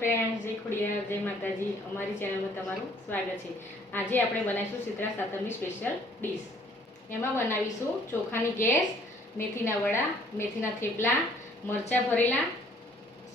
Friend જય ખોડિયાર, જય માતાજી, અમારી ચેનલમાં તમારું સ્વાગત છે. આજે આપણે બનાવીશું શીતળા સાતમની સ્પેશિયલ ડીશ એમાં બનાવીશું ચોખાની ગેસ, મેથીના વડા, મેથીના થેપલા, મરચાં ભરેલા,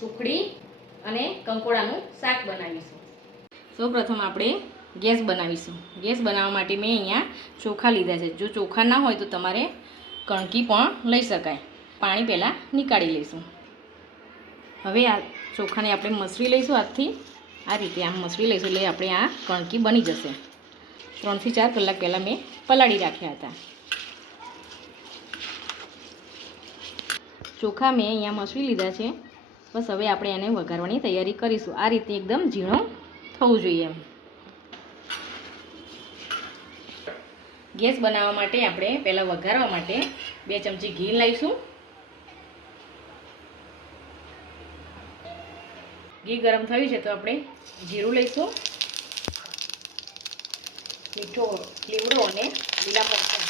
સુખડી અને કંકોડાનું શાક બનાવીશું. સૌપ્રથમ આપણે ગેસ બનાવીશું. ગેસ બનાવવા માટે મેં અહીંયા ચોખા લીધા છે. જો ચોખા ના હોય તો તમારે કણકી પણ લઈ શકાય. પાણી પહેલાં નીકાળી લઈશું. હવે આ ચોખાને આપણે મસરી લઈશું હાથથી. આ રીતે આમ મસરી લઈશું એટલે આપણે આ કણકી બની જશે. ત્રણથી ચાર કલાક પહેલાં મેં પલાળી રાખ્યા હતા. ચોખા મેં અહીંયા મસરી લીધા છે. બસ હવે આપણે એને વઘારવાની તૈયારી કરીશું. આ રીતે એકદમ ઝીણો થવું જોઈએ ગેસ બનાવવા માટે આપણે પહેલાં વઘારવા માટે બે ચમચી ઘી લઈશું. ઘી ગરમ થયું છે તો આપણે જીરું લઈશું, મીઠો લીમડો અને લીલા મરચાં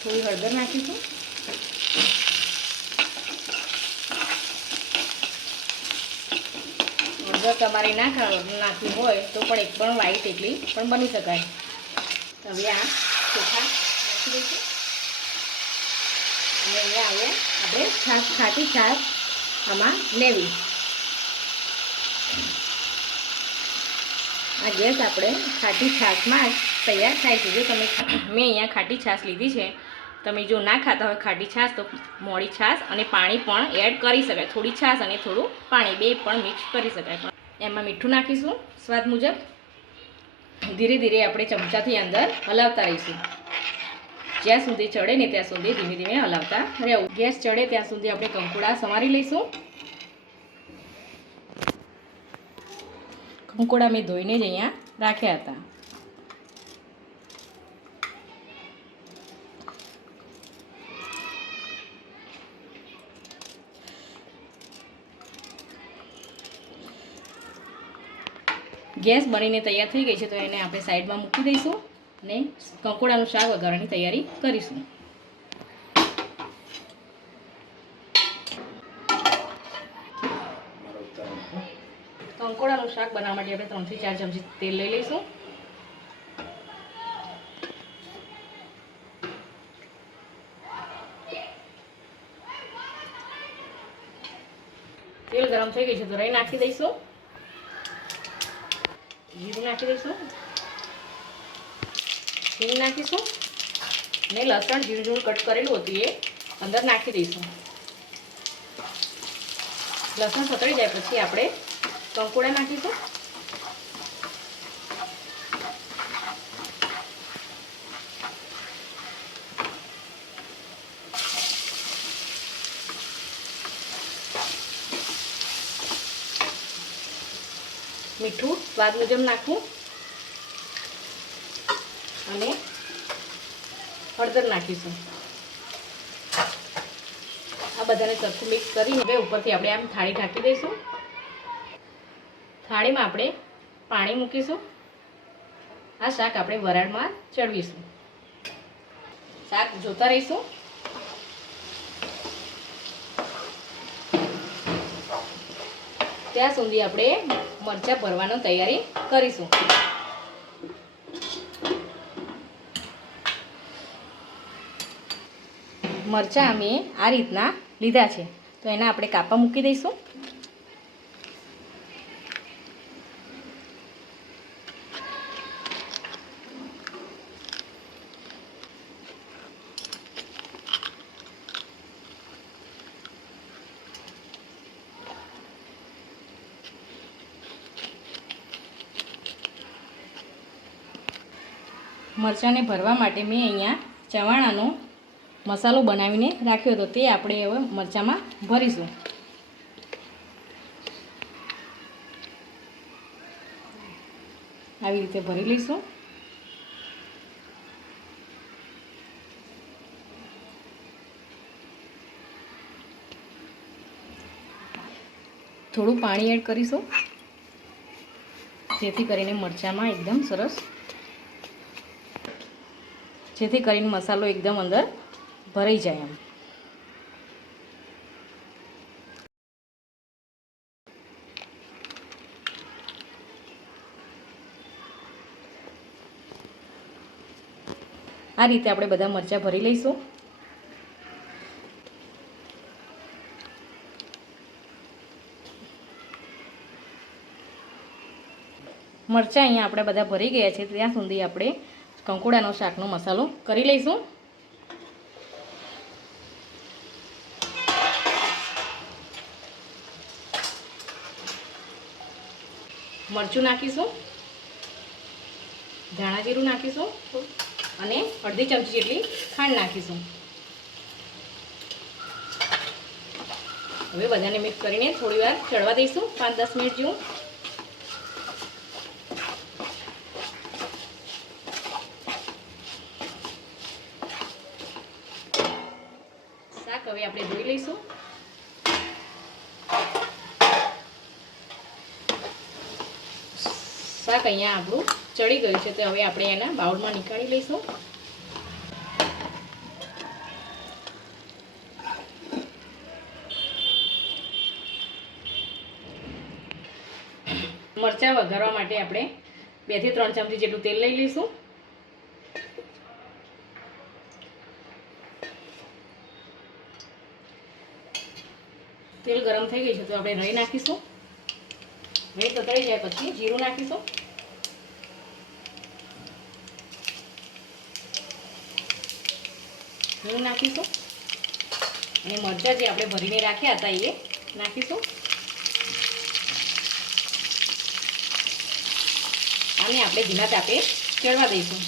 થોડી હળદર નાખીશું. હળદર તમારે ના નાખવી હોય તો પણ એક પણ વાઈટ એટલી પણ બની શકાય. હવે આ ચોખા નાખી દઈશું અને અહીંયા હવે આપણે છાશ ખાટી છાશ આમાં લેવી. આ ગેસ આપણે ખાટી છાશમાં જ તૈયાર થાય છે. જો તમે મેં અહીંયા ખાટી છાશ લીધી છે. તમે જો ના ખાતા હોય ખાટી છાશ, તો મોડી છાશ અને પાણી પણ એડ કરી શકાય. થોડી છાશ અને થોડું પાણી, બે પણ મિક્સ કરી શકાય. પણ એમાં મીઠું નાખીશું સ્વાદ મુજબ. ધીરે ધીરે આપણે ચમચાથી અંદર હલાવતા રહીશું. જ્યાં સુધી ચડે ને ત્યાં સુધી ધીમે ધીમે હલાવતા રહેવું. ગેસ ચડે ત્યાં સુધી આપણે કંકોડા સમારી લઈશું. કંકોડા મેં ધોઈને જ અહીંયા રાખ્યા હતા. ગેસ બનીને તૈયાર થઈ ગઈ છે તો એને આપણે સાઈડમાં મૂકી દઈશું. અને કંકોડાનું શાક વઘારવાની તૈયારી કરીશું. કંકોડાનું શાક બનાવવા માટે આપણે ત્રણથી ચાર ચમચી તેલ લઈ લઈશું. તેલ ગરમ થઈ ગઈ છે તો રહી નાખી દઈશું. જીરું નાખી દઈશું. હિંગ નાખીશું. ને લસણ ઝીણું ઝીણું કટ કરેલું હતું એ અંદર નાખી દઈશું. લસણ સતળી જાય પછી આપણે કંકોડા નાખીશું. મીઠું સ્વાદ મુજબ નાખવું અને હળદર નાખીશું. આ બધાને સરખું મિક્સ કરી હવે ઉપરથી આપણે આમ થાળી ઢાંકી દઈશું. થાળીમાં આપણે પાણી મૂકીશું. આ શાક આપણે વરાળમાં ચડવીશું. શાક જોતા રહીશું. ત્યાં સુધી આપણે મરચાં ભરવાનો તૈયારી કરીશું. મરચાં અમે આ રીતના લીધા છે. તો એના આપણે કાપા મૂકી દઈશું. મરચાંને ભરવા માટે મેં અહીંયા ચવાણાનો મસાલો બનાવીને રાખ્યો હતો તે આપણે હવે મરચાંમાં ભરીશું. આવી રીતે ભરી લઈશું. થોડું પાણી એડ કરીશું. જેથી કરીને મરચાંમાં એકદમ સરસ, જેથી કરીને મસાલો એકદમ અંદર ભરાઈ જાય એમ. આ રીતે આપણે બધા મરચાં ભરી લઈશું. મરચાં અહીંયા આપણે બધા ભરી ગયા છે. ત્યાં સુધી આપણે કંકોડાનો શાકનો મસાલો કરી લઈશું. મરચું નાખીશું, ધાણા જીરું નાખીશું અને અડધી ચમચી જેટલી ખાંડ નાખીશું. હવે બધાને મિક્સ કરીને થોડી વાર ચડવા દઈશું, પાંચ દસ મિનિટ જેવું. શાક હવે આપણે ધોઈ લઈશું. શાક અહીંયા આપણું ચડી ગયું છે, તો હવે આપણે એના બાઉલમાં નીકાળી લઈશું. મરચાં વઘારવા માટે આપણે બેથી ત્રણ ચમચી જેટલું તેલ લઈ લઈશું. તેલ ગરમ થઈ ગયું છે, તો આપણે રહી નાખીશું. રહી તતળી જાય પછી જીરું નાખીશું. હિંગ નાખીશું. અને મરચાં જે આપણે ભરીને રાખ્યા હતા એ નાખીશું. અને આપણે ધીમા તાપે ચડવા દઈશું.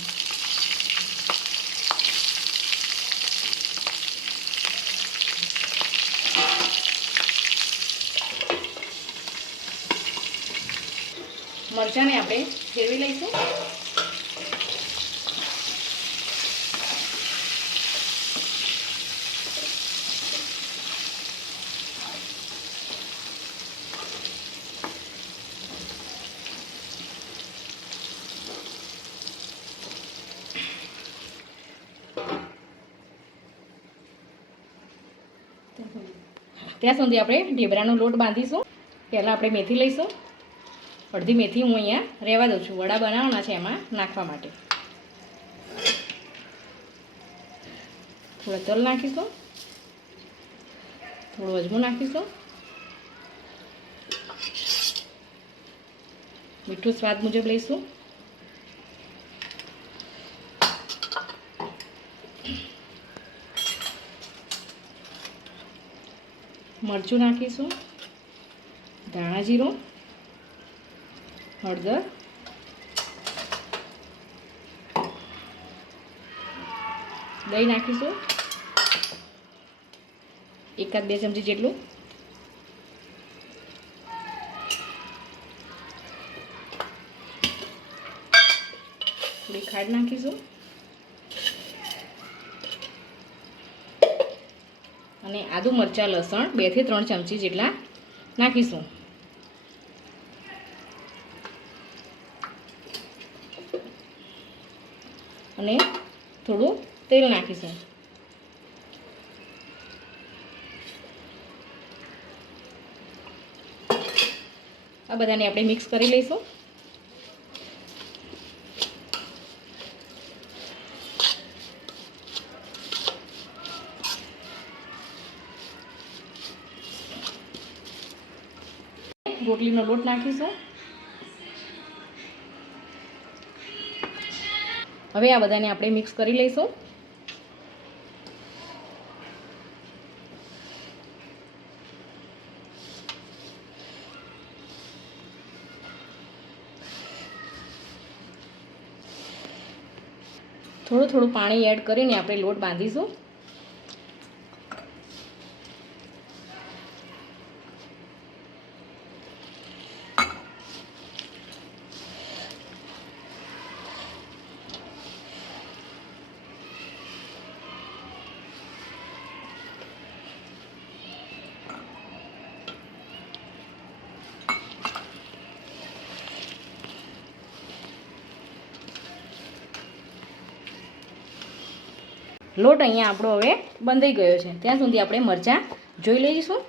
મરચાંને આપણે ફેરવી લઈશું. ત્યાં સુધી આપણે ઢેબરાનો લોટ બાંધીશું. પહેલાં આપણે મેથી લઈશું. અડધી મેથી હું અહીંયા રહેવા દઉં છું. વડા બનાવવાના છે એમાં નાખવા માટે. થોડા તલ નાખીશું. થોડું અજમું નાખીશું. મીઠું સ્વાદ મુજબ લઈશું. મરચું નાખીશું ધાણા જીરું હળદર દહીં નાખીશું એકાદ બે ચમચી જેટલું. થોડી ખાંડ નાખીશું. અને આદુ મરચાં, લસણ બેથી ત્રણ ચમચી જેટલા નાખીશું. અને થોડું તેલ નાખીશું. આ બધાને આપણે મિક્સ કરી લઈશું. લોટ નાખીશું હવે આ બધાને આપણે મિક્સ કરી લઈશું. થોડું થોડું પાણી એડ કરીને આપણે લોટ બાંધીશું. લોટ અહીંયા આપણો હવે બંધાઈ ગયો છે. ત્યાં સુધી આપણે મરચાં જોઈ લઈશું.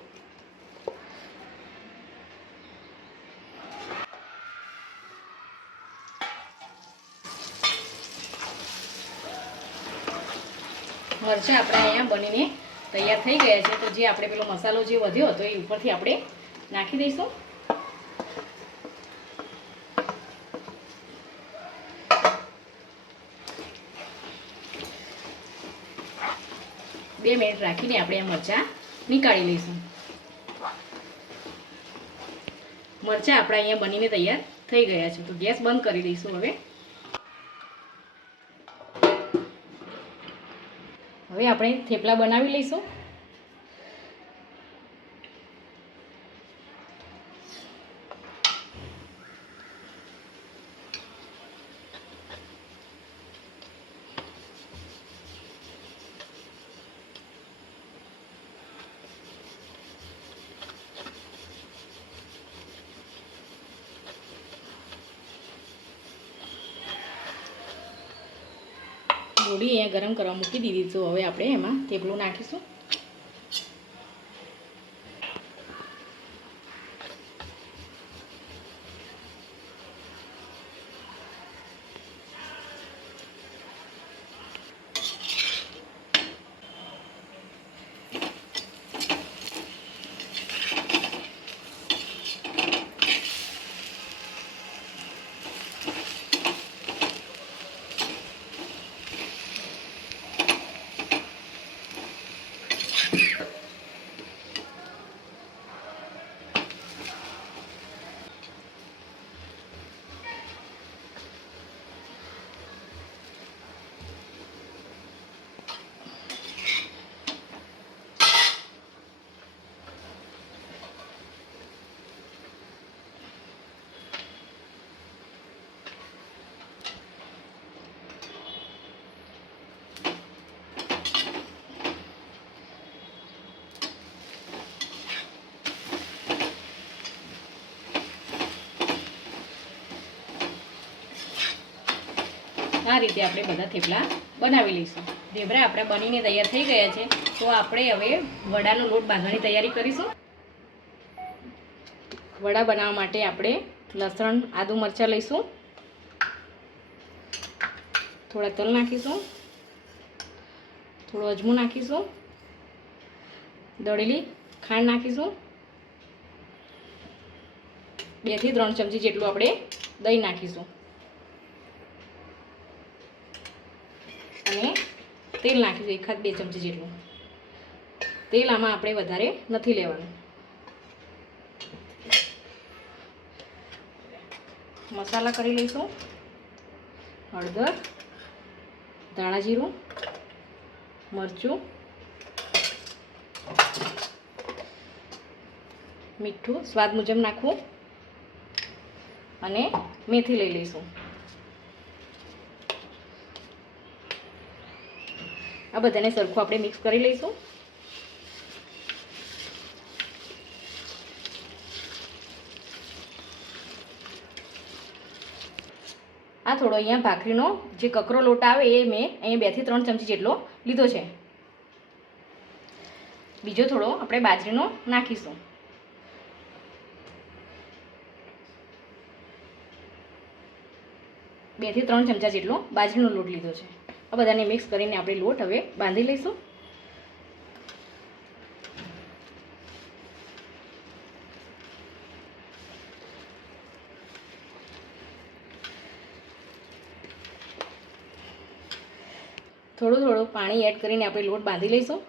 મરચાં આપણે અહીંયા બનીને તૈયાર થઈ ગયા છે. તો જે આપણે પેલો મસાલો જે વધ્યો હતો એ ઉપરથી આપણે નાખી દઈશું. બે મિનિટ રાખીને આપણે આ મરચાં નીકાળી લઈશું. મરચાં આપણા અહીંયા બનીને તૈયાર થઈ ગયા છે. તો ગેસ બંધ કરી દઈશું હવે. હવે આપણે થેપલા બનાવી લઈશું. રોડી અહીંયા ગરમ કરવા મૂકી દીધી. તો હવે આપણે એમાં થેપલું નાખીશું. આ રીતે આપણે બધા થેપલા બનાવી લઈશું. ઢેબરા આપણા બનીને તૈયાર થઈ ગયા છે, તો આપણે હવે વડાનો લોટ બાંધવાની તૈયારી કરીશું. વડા બનાવવા માટે આપણે લસણ, આદુ મરચાં લઈશું. થોડા તલ નાખીશું. થોડું અજમું નાખીશું. દળેલી ખાંડ નાખીશું. બેથી ત્રણ ચમચી જેટલું આપણે દહીં નાખીશું અને તેલ નાખીશું એકાદ બે ચમચી જેટલું. તેલ આમાં આપણે વધારે નથી લેવાનું. મસાલા કરી લઈશું. હળદર, ધાણા જીરું, મરચું, મીઠું, સ્વાદ મુજબ નાખવું. અને મેથી લઈ લઈશું. આ બધાને સરખું આપણે મિક્સ કરી લઈશું. આ થોડો અહીંયા ભાખરીનો જે કકરો લોટ આવે એ મેં અહીંયા બેથી ત્રણ ચમચી જેટલો લીધો છે. બીજો થોડો આપણે બાજરીનો નાખીશું. બેથી ત્રણ ચમચા જેટલો બાજરીનો લોટ લીધો છે. આ બધાને મિક્સ કરીને આપણે લોટ હવે બાંધી લઈશું. થોડું થોડું પાણી એડ કરીને આપણે લોટ બાંધી લઈશું.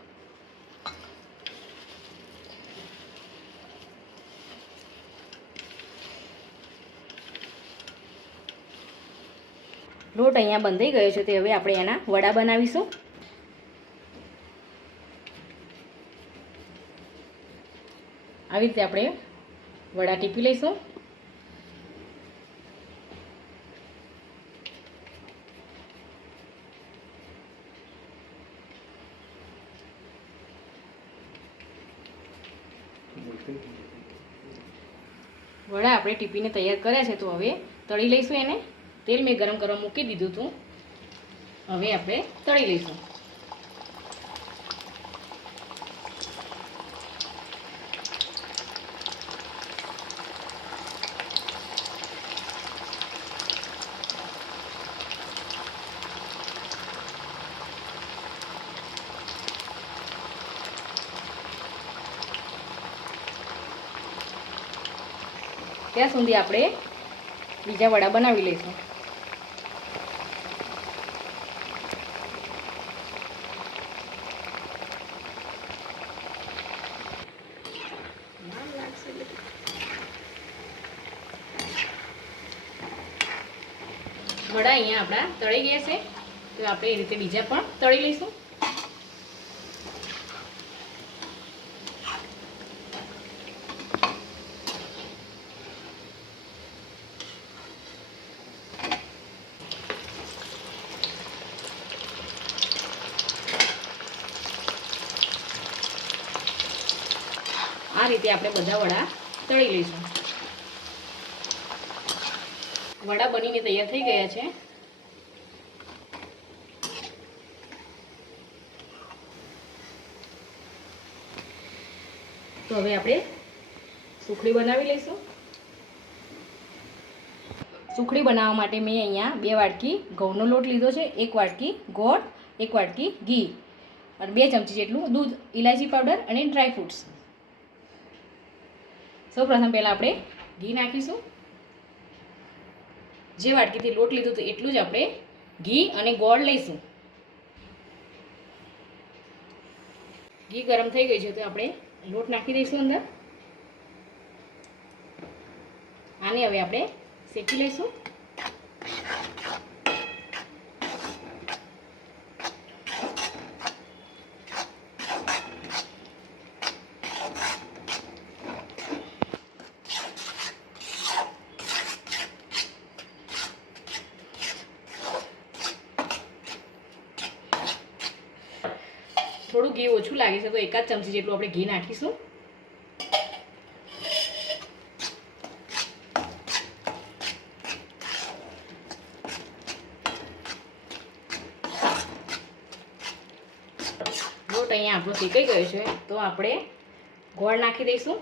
અહીંયા બંધાઈ ગયો છે તે હવે આપણે એના વડા બનાવીશું. આવી રીતે આપણે વડા ટીપી લઈશું. વડા આપણે ટીપીને તૈયાર કર્યા છે તો હવે તળી લઈશું એને. તેલ મેં ગરમ કરવા મૂકી દીધું હતું. હવે આપણે તળી લઈશું. ત્યાં સુધી આપણે બીજા વડા બનાવી લઈશું. આપણા તળી ગયા છે. તો આપણે એ રીતે બીજા પણ તળી લઈશું. આ રીતે આપણે બધા વડા તળી લઈશું. વડા બનીને તૈયાર થઈ ગયા છે. હવે આપણે સુખડી બનાવી લઈશું. સુખડી બનાવવા માટે મેં અહીંયા બે વાટકી ઘઉંનો લોટ લીધો છે, એક વાટકી ગોળ, એક વાટકી ઘી અને બે ચમચી જેટલું દૂધ ઇલાયચી પાવડર અને ડ્રાય ફ્રૂટ્સ સૌ પ્રથમ પહેલાં આપણે ઘી નાખીશું. જે વાટકીથી લોટ લીધું હતું એટલું જ આપણે ઘી અને ગોળ લઈશું. ઘી ગરમ થઈ ગઈ છે તો આપણે લોટ નાખી દઈશું અંદર. આને હવે આપણે શેકી લઈશું. થોડું ઘી ઓછું લાગે છે તો એકાદ ચમચી જેટલું આપણે ઘી નાખીશું. લોટ અહીંયા આપણો શેકાઈ ગયો છે, તો આપણે ગોળ નાખી દઈશું.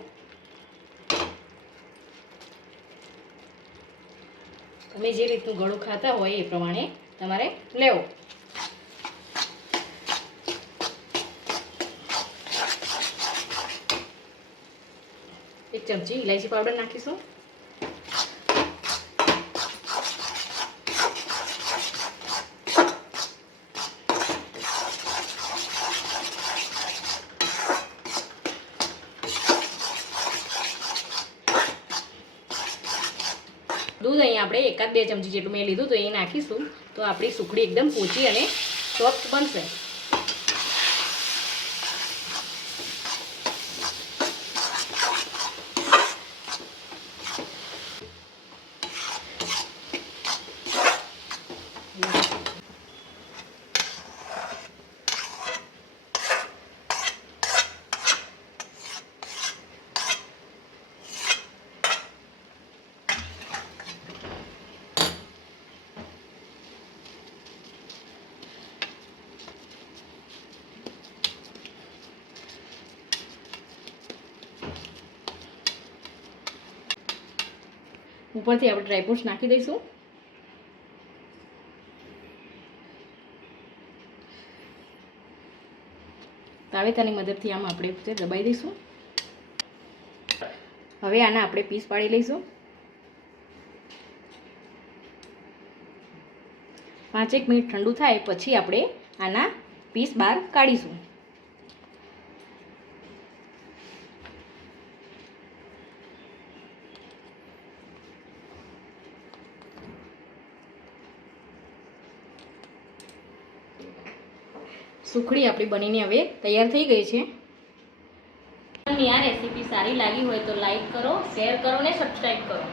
તમે જે રીતનું ગળું ખાતા હોય એ પ્રમાણે તમારે લેવો એક ચમચી ઇલાયચી પાવડર નાખીશું દૂધ અહીંયા આપણે એકાદ બે ચમચી જેટલું મેં લીધું, તો એ નાખીશું. તો આપણી સુખડી એકદમ પોચી અને સોફ્ટ બનશે. ઉપરથી આપણે ડ્રાયફ્રૂટ્સ નાખી દઈશું. તાવેતાની મદદથી આમ આપણે દબાઈ દઈશું. હવે આના આપણે પીસ પાડી લઈશું. પાંચેક મિનિટ ઠંડુ થાય પછી આપણે આના પીસ બહાર કાઢીશું. સુખડી આપણી બનીને હવે તૈયાર થઈ ગઈ છે. તમને આ રેસીપી સારી લાગી હોય તો લાઈક કરો શેર કરો ને સબસ્ક્રાઈબ કરો.